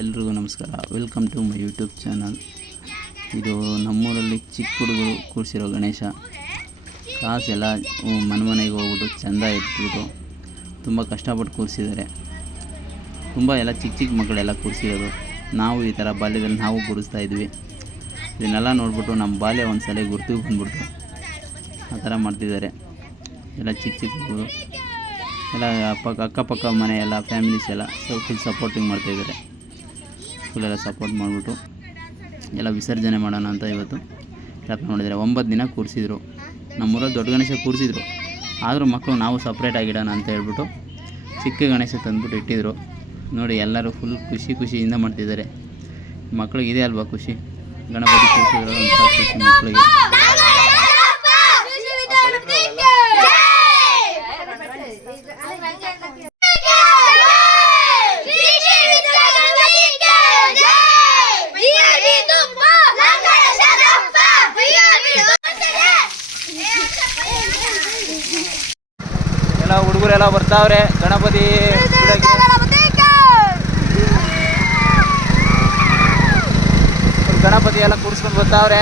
ಎಲ್ರಿಗೂ ನಮಸ್ಕಾರ. Welcome to my YouTube channel. ಇದು ನಮ್ಮೂರಲ್ಲಿ ಚಿಕ್ಕ ಹುಡುಗರು ಕೂರಿಸಿರೋ ಗಣೇಶ. ಕಾಸೆಲ್ಲ ಮನೆಗೆ ಹೋಗ್ಬಿಟ್ಟು ಚೆಂದ ಇಟ್ಬಿಟ್ಟು ತುಂಬ ಕಷ್ಟಪಟ್ಟು ಕೂರಿಸಿದ್ದಾರೆ. ತುಂಬ ಎಲ್ಲ ಚಿಕ್ಕ ಮಕ್ಕಳೆಲ್ಲ ಕೂರಿಸಿರೋದು. ನಾವು ಈ ಥರ ಬಾಲ್ಯದಲ್ಲಿ ನಾವು ಕೂರಿಸ್ತಾ ಇದ್ವಿ. ಇದನ್ನೆಲ್ಲ ನೋಡ್ಬಿಟ್ಟು ನಮ್ಮ ಬಾಲ್ಯ ಒಂದು ಸಲ ಗುರ್ತಿಗೆ ಬಂದ್ಬಿಡ್ತು. ಆ ಥರ ಮಾಡ್ತಿದ್ದಾರೆ ಎಲ್ಲ ಚಿಕ್ಕ ಹುಡುಗರು ಎಲ್ಲ. ಅಕ್ಕಪಕ್ಕ ಮನೆ ಎಲ್ಲ ಫ್ಯಾಮಿಲೀಸ್ ಎಲ್ಲ ಫುಲ್ ಸಪೋರ್ಟಿಂಗ್ ಮಾಡ್ತಾಯಿದ್ದಾರೆ. ಫುಲ್ಲೆಲ್ಲ ಸಪೋರ್ಟ್ ಮಾಡಿಬಿಟ್ಟು ಎಲ್ಲ ವಿಸರ್ಜನೆ ಮಾಡೋಣ ಅಂತ ಇವತ್ತು ಪ್ರಯತ್ನ ಮಾಡಿದ್ದಾರೆ. 9 ದಿನ ಕೂರಿಸಿದ್ರು. ನಮ್ಮೂರಲ್ಲಿ ದೊಡ್ಡ ಗಣೇಶ ಕೂರಿಸಿದ್ರು, ಆದರೂ ಮಕ್ಕಳು ನಾವು ಸಪ್ರೇಟಾಗಿಡೋಣ ಅಂತ ಹೇಳ್ಬಿಟ್ಟು ಚಿಕ್ಕ ಗಣೇಶ ತಂದುಬಿಟ್ಟು ಇಟ್ಟಿದ್ರು. ನೋಡಿ ಎಲ್ಲರೂ ಫುಲ್ ಖುಷಿಯಿಂದ ಮಾಡ್ತಿದ್ದಾರೆ. ಮಕ್ಕಳಿಗೆ ಇದೆ ಅಲ್ವಾ ಖುಷಿ, ಗಣಪತಿ ಕೂರಿಸಿದ್ರು ಅಂತ ಖುಷಿ ಮಕ್ಕಳಿಗೆ. ಎಲ್ಲ ಹುಡುಗರೆಲ್ಲ ಬರ್ತಾವ್ರೆ ಗಣಪತಿ ಗಣಪತಿ ಎಲ್ಲ ಕೂರಿಸ್ಕೊಂಡು ಬರ್ತಾವ್ರೆ.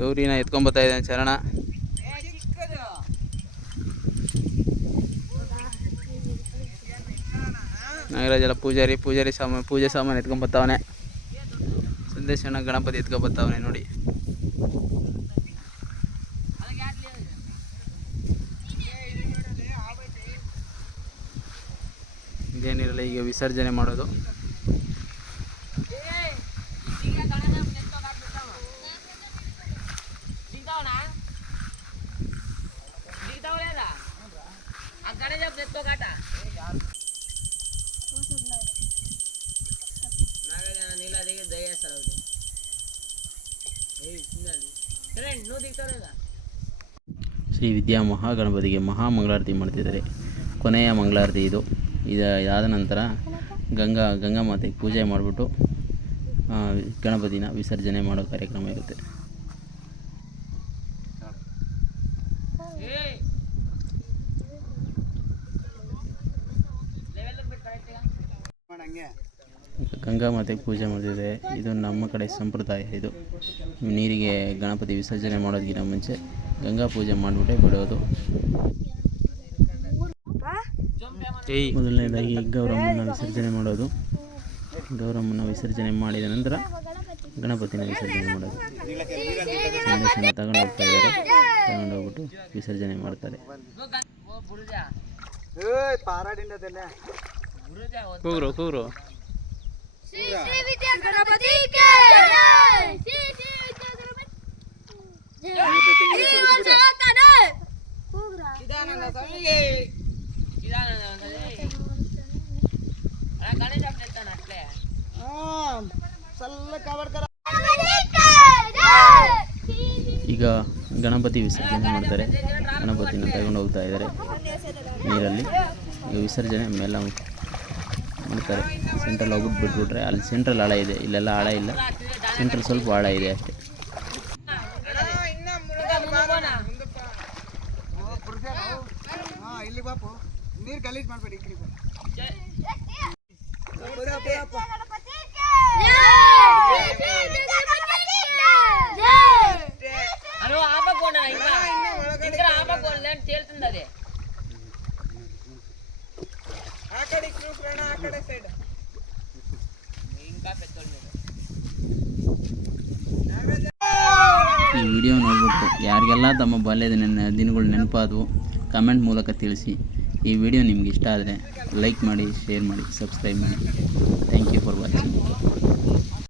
ಗೌರಿನ ಎತ್ಕೊಂಡ್ಬರ್ತಾ ಇದ್ದಾನೆ ಚರಣ. ನಾಗರಾಜೆಲ್ಲ ಪೂಜೆ ಪೂಜೆ ಸಾಮಾನು ಎತ್ಕೊಂಡ್ಬರ್ತಾವನೆ. ಸಂದೇಶನ ಗಣಪತಿ ಎತ್ಕೊಂಡ್ಬರ್ತಾವನೆ ನೋಡಿ. ಇದೇನಿರಲ್ಲ, ಈಗ ವಿಸರ್ಜನೆ ಮಾಡೋದು. ಶ್ರೀ ವಿದ್ಯಾ ಮಹಾಗಣಪತಿಗೆ ಮಹಾಮಂಗಳಾರತಿ ಮಾಡ್ತಿದ್ದಾರೆ. ಕೊನೆಯ ಮಂಗಳಾರತಿ ಇದಾದ ನಂತರ ಗಂಗಾ ಮಾತೆಗೆ ಪೂಜೆ ಮಾಡಿಬಿಟ್ಟು ಗಣಪತಿನ ವಿಸರ್ಜನೆ ಮಾಡೋ ಕಾರ್ಯಕ್ರಮ ಇರುತ್ತೆ. ಗಂಗಾ ಮಾತೆಗೆ ಪೂಜೆ ಮಾಡ್ತಿದೆ. ಇದು ನಮ್ಮ ಕಡೆ ಸಂಪ್ರದಾಯ. ಇದು ನೀರಿಗೆ ಗಣಪತಿ ವಿಸರ್ಜನೆ ಮಾಡೋದಕ್ಕಿಂತ ಮುಂಚೆ ಗಂಗಾ ಪೂಜೆ ಮಾಡಿಬಿಟ್ಟೆ ಬಿಡೋದು. ಮೊದಲನೇದಾಗಿ ಗೌರಮ್ಮನ ವಿಸರ್ಜನೆ ಮಾಡೋದು. ಗೌರಮ್ಮನ ವಿಸರ್ಜನೆ ಮಾಡಿದ ನಂತರ ಗಣಪತಿನ ವಿಸರ್ಜನೆ ಮಾಡೋದು. ಸಂದೇಶನ ತಗೊಂಡೋಗ್ತಾ ಇದ್ದಾರೆ. ತಗೊಂಡೋಗ್ಬಿಟ್ಟು ವಿಸರ್ಜನೆ ಮಾಡ್ತಾರೆ. ಕೂಗ್ರು ಈಗ ಗಣಪತಿ ವಿಸರ್ಜನೆ ಮಾಡ್ತಾರೆ. ಗಣಪತಿನ ತಗೊಂಡು ಹೋಗ್ತಾ ಇದ್ದಾರೆ ನೀರಲ್ಲಿ. ಈಗ ವಿಸರ್ಜನೆ ಮೇಲೆ ಮಾಡ್ತಾರೆ. ಸೆಂಟ್ರಲ್ ಹೋಗ್ಬಿಟ್ಟು ಬಿಟ್ಬಿಟ್ರೆ ಅಲ್ಲಿ ಸೆಂಟ್ರಲ್ ಆಳ ಇದೆ, ಇಲ್ಲೆಲ್ಲ ಆಳ ಇಲ್ಲ. ಸೆಂಟ್ರಲ್ ಸ್ವಲ್ಪ ಆಳ ಇದೆ ಅಷ್ಟೇ. ಈ ವಿಡಿಯೋ ನೋಡ್ಬಿಟ್ಟು ಯಾರಿಗೆಲ್ಲ ತಮ್ಮ ಬಾಲ್ಯದ ದಿನಗಳು ನೆನಪಾದವು ಕಮೆಂಟ್ ಮೂಲಕ ತಿಳಿಸಿ. ಈ ವಿಡಿಯೋ ನಿಮ್ಗೆ ಇಷ್ಟ ಆದರೆ ಲೈಕ್ ಮಾಡಿ, ಶೇರ್ ಮಾಡಿ, ಸಬ್ಸ್ಕ್ರೈಬ್ ಮಾಡಿ. Thank you for watching.